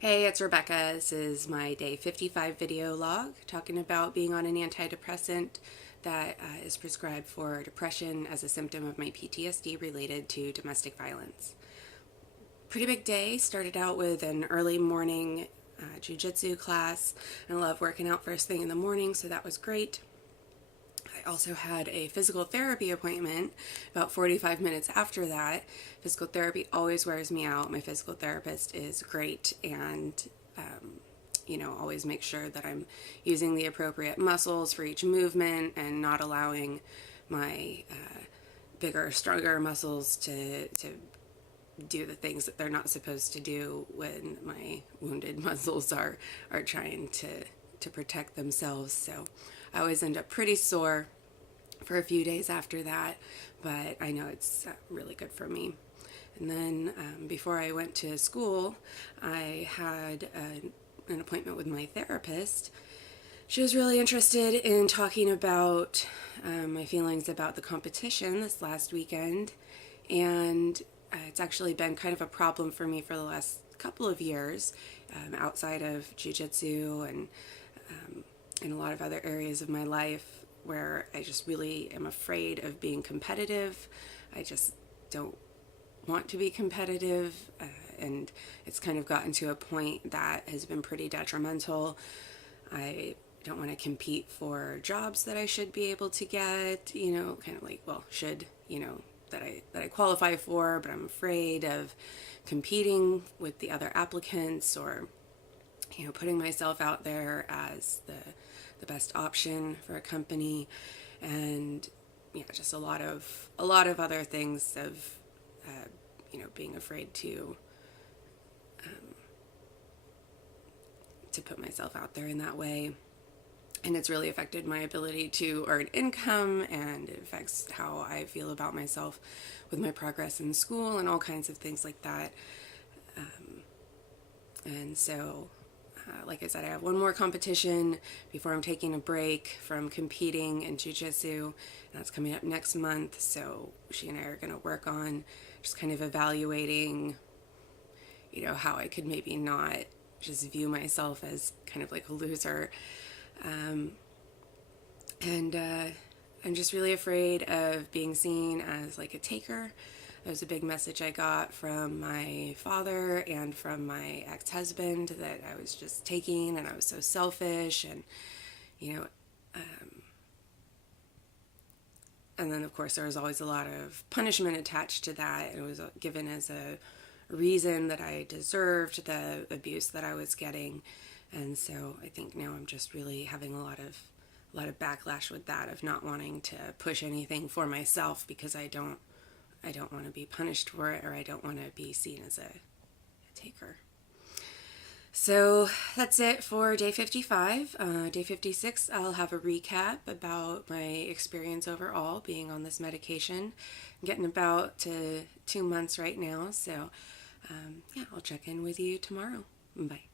Hey, it's Rebecca. This is my day 55 video log talking about being on an antidepressant that is prescribed for depression as a symptom of my PTSD related to domestic violence. Pretty big day. Started out with an early morning jiu-jitsu class. I love working out first thing in the morning, so that was great. I also had a physical therapy appointment about 45 minutes after that. Physical therapy always wears me out. My physical therapist is great and always make sure that I'm using the appropriate muscles for each movement and not allowing my bigger, stronger muscles to do the things that they're not supposed to do when my wounded muscles are trying to protect themselves. So I always end up pretty sore for a few days after that, but I know it's really good for me. And then before I went to school, I had an appointment with my therapist. She was really interested in talking about my feelings about the competition this last weekend, and it's actually been kind of a problem for me for the last couple of years outside of jiu-jitsu and in a lot of other areas of my life where I just really am afraid of being competitive. I just don't want to be competitive, and it's kind of gotten to a point that has been pretty detrimental. I don't want to compete for jobs that I should be able to get, kind of like, well, should, that I qualify for, but I'm afraid of competing with the other applicants or putting myself out there as the best option for a company, and just a lot of other things of being afraid to put myself out there in that way. And it's really affected my ability to earn income, and it affects how I feel about myself with my progress in school and all kinds of things like that. And so, like I said, I have one more competition before I'm taking a break from competing in jiu-jitsu, and that's coming up next month. So she and I are going to work on just kind of evaluating, how I could maybe not just view myself as kind of like a loser. And I'm just really afraid of being seen as like a taker. That was a big message I got from my father and from my ex-husband, that I was just taking and I was so selfish, and and then of course there was always a lot of punishment attached to that. It was given as a reason that I deserved the abuse that I was getting. And so I think now I'm just really having a lot of backlash with that, of not wanting to push anything for myself because I don't want to be punished for it, or I don't want to be seen as a taker. So that's it for day 55. Day 56, I'll have a recap about my experience overall being on this medication. I'm getting about to 2 months right now, so I'll check in with you tomorrow. Bye.